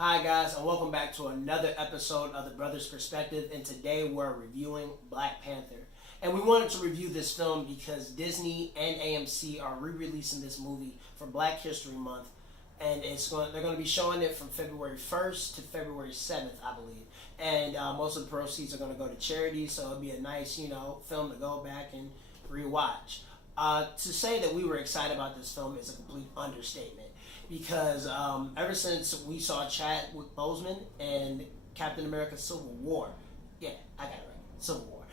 Hi guys, and welcome back to another episode of The Brothers Perspective, and today we're reviewing Black Panther. And we wanted to review this film because Disney and AMC are re-releasing this movie for Black History Month, and they're going to be showing it from February 1st to February 7th, I believe. And most of the proceeds are going to go to charity, so it'll be a nice, film to go back and rewatch. To say that we were excited about this film is a complete understatement. Because ever since we saw Chadwick Boseman and Captain America Civil War, yeah, I got it right, Civil War.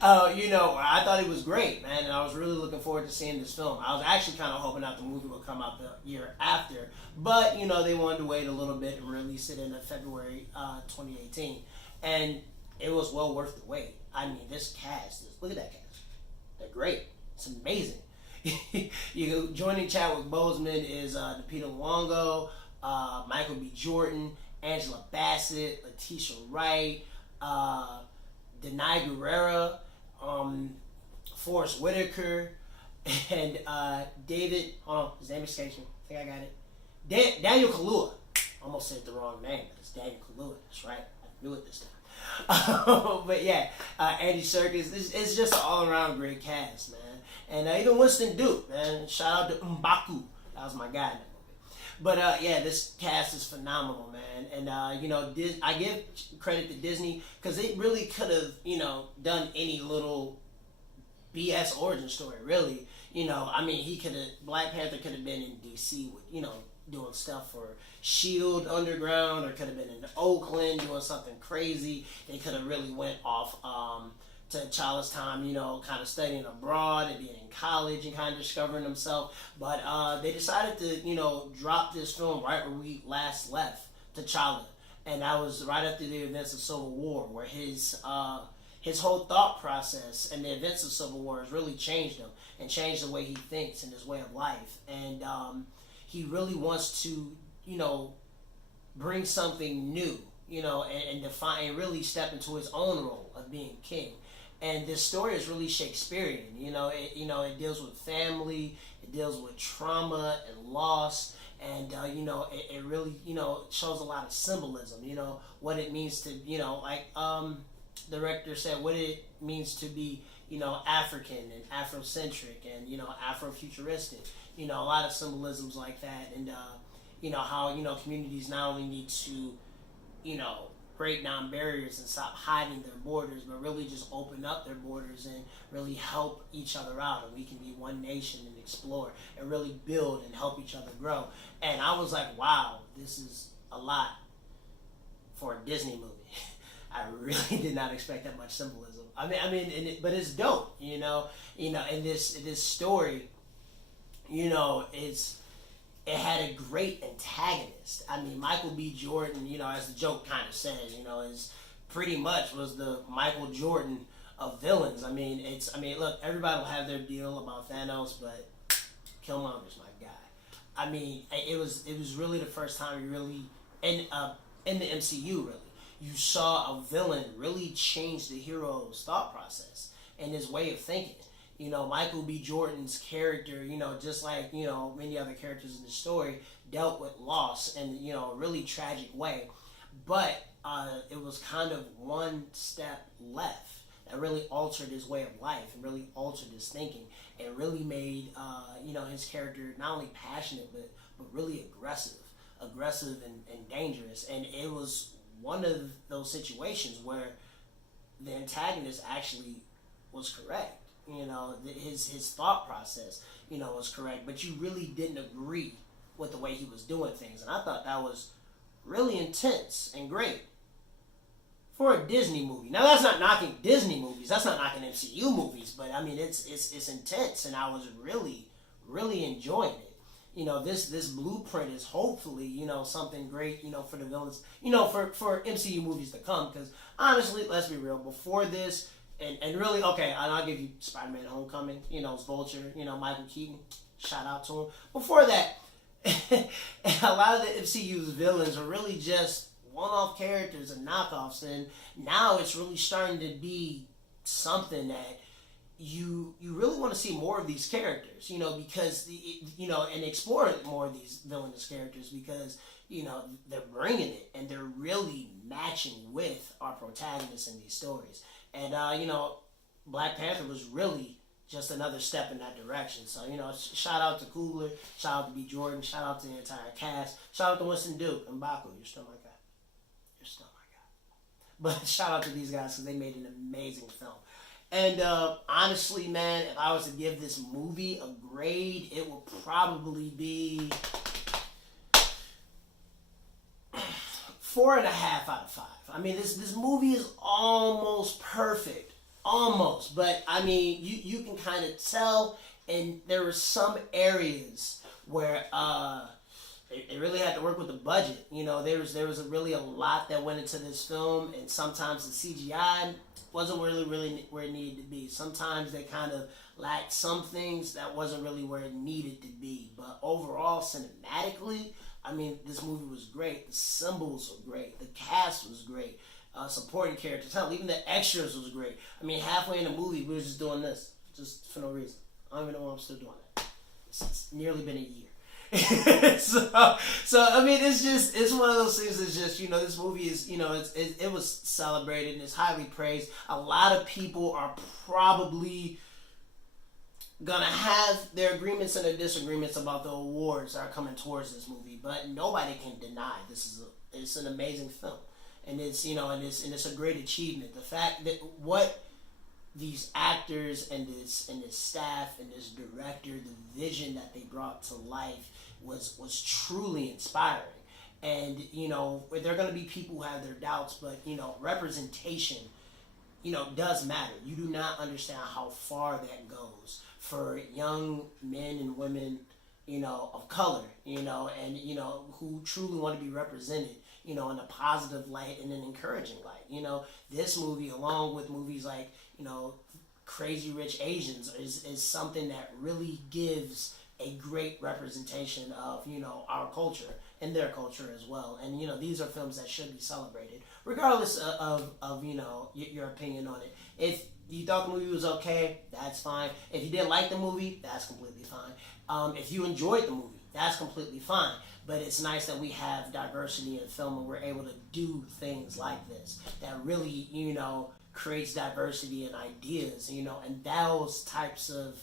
I thought it was great, man, and I was really looking forward to seeing this film. I was actually kind of hoping that the movie would come out the year after, but, they wanted to wait a little bit and release it in February 2018, and it was well worth the wait. I mean, this cast, look at that cast. They're great. It's amazing. Joining Chadwick Boseman is Lupita Nyong'o, Michael B. Jordan, Angela Bassett, Letitia Wright, Denai Guerrera, Forrest Whitaker, and David. Hold on, his name escapes me. I think I got it. Daniel Kaluuya. Almost said the wrong name, but it's Daniel Kaluuya. That's right. I knew it this time. But yeah, Andy Serkis. It's just an all-around great cast, man. And even Winston Duke, man. Shout out to M'Baku. That was my guy in that movie. But this cast is phenomenal, man. And I give credit to Disney because they really could have, done any little BS origin story, really. Black Panther could have been in DC with, doing stuff for Shield Underground, or could have been in Oakland doing something crazy. They could have really went off to T'Challa's time, kind of studying abroad and being in college and kind of discovering himself. But they decided to, drop this film right where we last left T'Challa. And that was right after the events of Civil War, where his whole thought process and the events of Civil War has really changed him and changed the way he thinks and his way of life. And he really wants to, bring something new, and define and really step into his own role of being king. And this story is really Shakespearean. It deals with family, it deals with trauma and loss, and it really shows a lot of symbolism. What it means to the director said, what it means to be African and Afrocentric and Afrofuturistic. A lot of symbolisms like that, and how communities not only need to break down barriers and stop hiding their borders, but really just open up their borders and really help each other out, and we can be one nation and explore and really build and help each other grow. And I was like, wow, this is a lot for a Disney movie. I really did not expect that much symbolism. But it's dope, and this story, it had a great antagonist. Michael B. Jordan, as the joke kind of says, is pretty much was the Michael Jordan of villains. Look, everybody will have their deal about Thanos, but Killmonger's my guy. It was really the first time you really in the MCU really you saw a villain really change the hero's thought process and his way of thinking. Michael B. Jordan's character, just like, many other characters in the story, dealt with loss in, a really tragic way. But it was kind of one step left that really altered his way of life and really altered his thinking and really made, his character not only passionate, but really aggressive and dangerous. And it was one of those situations where the antagonist actually was correct. His thought process, was correct, but you really didn't agree with the way he was doing things. And I thought that was really intense and great for a Disney movie. Now, that's not knocking Disney movies. That's not knocking MCU movies. But, it's intense, and I was really, really enjoying it. This blueprint is hopefully, something great, for the villains, for MCU movies to come. Because, honestly, let's be real, before this, and really, okay, I'll give you Spider-Man Homecoming, it's Vulture, Michael Keaton, shout out to him. Before that, a lot of the MCU's villains are really just one-off characters and knockoffs, and now it's really starting to be something that you really want to see more of these characters, because and explore more of these villainous characters, because they're bringing it and they're really matching with our protagonists in these stories. And Black Panther was really just another step in that direction. So, shout out to Coogler, shout out to B. Jordan, shout out to the entire cast, shout out to Winston Duke and Baku. You're still my guy. You're still my guy. But shout out to these guys because they made an amazing film. And honestly, man, if I was to give this movie a grade, it would probably be 4.5 out of 5. I mean, this movie is almost perfect. Almost, but I mean, you can kind of tell, and there were some areas where it really had to work with the budget. There was really a lot that went into this film, and sometimes the CGI wasn't really where it needed to be. Sometimes they kind of lacked some things that wasn't really where it needed to be. But overall, cinematically, I mean, this movie was great. The symbols were great. The cast was great. Supporting characters. Hell, even the extras was great. I mean, halfway in the movie, we were just doing this. Just for no reason. I don't even know why I'm still doing that. It's nearly been a year. so, I mean, it's one of those things that's just, this movie is, it was celebrated and it's highly praised. A lot of people are probably gonna have their agreements and their disagreements about the awards that are coming towards this movie, but nobody can deny it's an amazing film. And it's it's a great achievement. The fact that what these actors and this staff and this director, the vision that they brought to life was truly inspiring. And there are going to be people who have their doubts, but representation does matter. You do not understand how far that goes for young men and women of color, and who truly want to be represented, in a positive light and an encouraging light. This movie, along with movies like, Crazy Rich Asians, is something that really gives a great representation of, our culture and their culture as well. And, these are films that should be celebrated, regardless of your opinion on it. If you thought the movie was okay, that's fine. If you didn't like the movie, that's completely fine. If you enjoyed the movie, that's completely fine. But it's nice that we have diversity in film and we're able to do things like this that really, creates diversity in ideas, and those types of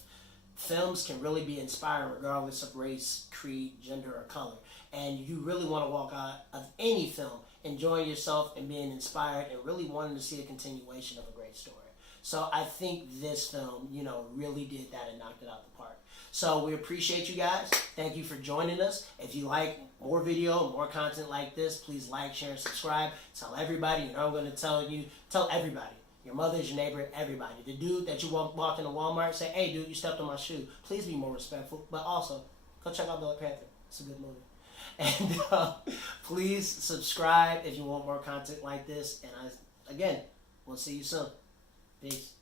films can really be inspiring regardless of race, creed, gender, or color. And you really want to walk out of any film enjoying yourself and being inspired and really wanting to see a continuation of a great story. So I think this film, really did that and knocked it out the park. So we appreciate you guys. Thank you for joining us. If you like more video, more content like this, please like, share, and subscribe. Tell everybody. I'm going to tell everybody. Your mother, your neighbor, everybody. The dude that you walk into Walmart, say, hey, dude, you stepped on my shoe. Please be more respectful. But also, go check out Black Panther. It's a good movie. And please subscribe if you want more content like this. And again, we'll see you soon. Peace.